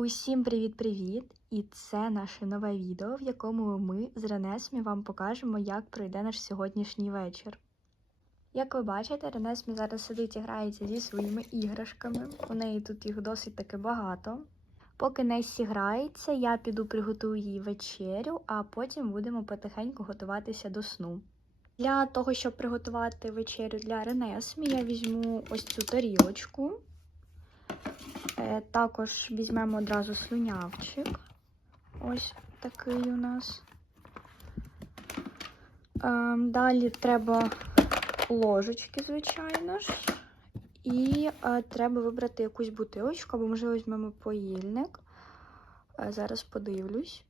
Усім привіт-привіт! І це наше нове відео, в якому ми з Ренесмі вам покажемо, як пройде наш сьогоднішній вечір. Як ви бачите, Ренесмі зараз сидить і грається зі своїми іграшками. У неї тут їх досить таки багато. Поки Несі грається, я піду приготую їй вечерю, а потім будемо потихеньку готуватися до сну. Для того, щоб приготувати вечерю для Ренесмі, я візьму ось цю тарілочку. Е, Також візьмемо одразу слюнявчик. Ось такий у нас. Ем, Далі треба ложечки, звичайно ж. І е, треба вибрати якусь бутилочку, або, можливо, візьмемо поїльник. Е, Зараз подивлюсь.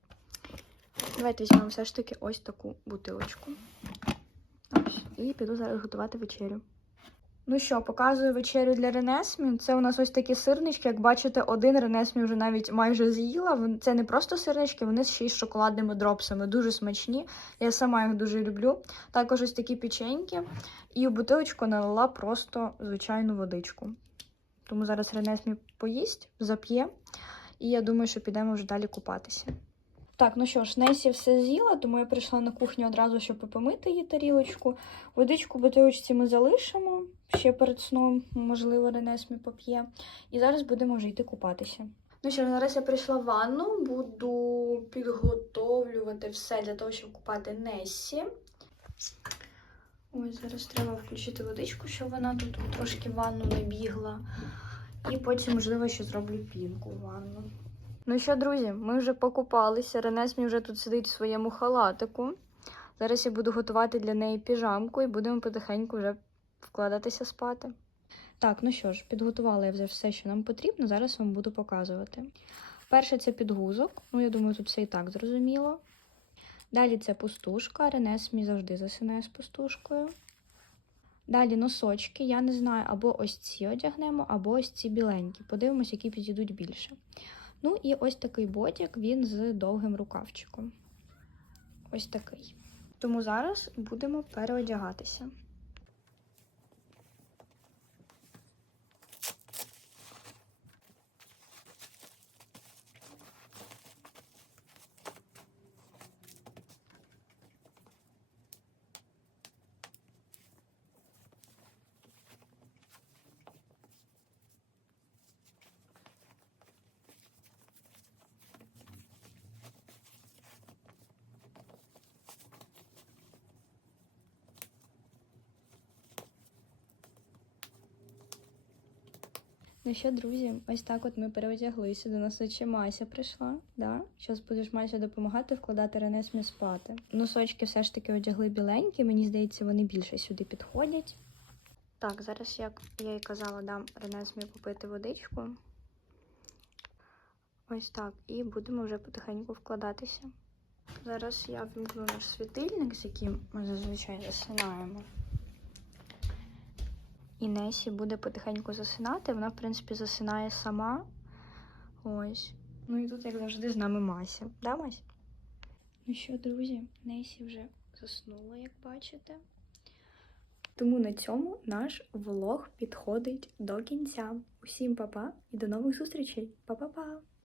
Давайте візьмемо все ж таки ось таку бутилочку. Ось. І піду зараз готувати вечерю. Ну що, показую вечерю для Ренесмі. Це у нас ось такі сирнички. Як бачите, один Ренесмі вже навіть майже з'їла. Це не просто сирнички, вони ще й з шоколадними дропсами. Дуже смачні. Я сама їх дуже люблю. Також ось такі печеньки. І в бутилочку налила просто звичайну водичку. Тому зараз Ренесмі поїсть, зап'є. І я думаю, що підемо вже далі купатися. Так, ну що ж, Несі все з'їла, тому я прийшла на кухню одразу, щоб помити її тарілочку. Водичку в бутилочці ми залишимо ще перед сном, можливо, Ренесмі поп'є. І зараз будемо вже йти купатися. Ну що, зараз я прийшла в ванну, буду підготовлювати все для того, щоб купати Несі. Ось зараз треба включити водичку, щоб вона тут трошки в ванну не бігла. І потім, можливо, ще зроблю пінку в ванну. Ну що, друзі, ми вже покупалися. Ренесмі вже тут сидить в своєму халатику. Зараз я буду готувати для неї піжамку і будемо потихеньку вже вкладатися спати. Так, ну що ж, підготувала я вже все, що нам потрібно. Зараз вам буду показувати. Перше це підгузок. Ну, я думаю, тут все і так зрозуміло. Далі це пустушка. Ренесмі завжди засинає з пустушкою. Далі носочки. Я не знаю, або ось ці одягнемо, або ось ці біленькі. Подивимось, які підійдуть більше. Ну і ось такий ботик, він з довгим рукавчиком. Ось такий. Тому зараз будемо переодягатися. Ну що, друзі, ось так от ми переодяглися. До нас ще Мася прийшла. Да? Зараз будеш Мася допомагати вкладати Ренесмі спати. Носочки все ж таки одягли біленькі, мені здається, вони більше сюди підходять. Так, зараз, як я і казала, дам Ренесмі попити водичку. Ось так. І будемо вже потихеньку вкладатися. Зараз я вімкну наш світильник, з яким ми зазвичай засинаємо. І Несі буде потихеньку засинати. Вона, в принципі, засинає сама. Ось. Ну і тут, як завжди, з нами Мася. Да, Мась? Ну що, друзі, Несі вже заснула, як бачите. Тому на цьому наш влог підходить до кінця. Усім па-па і до нових зустрічей. Па-па-па!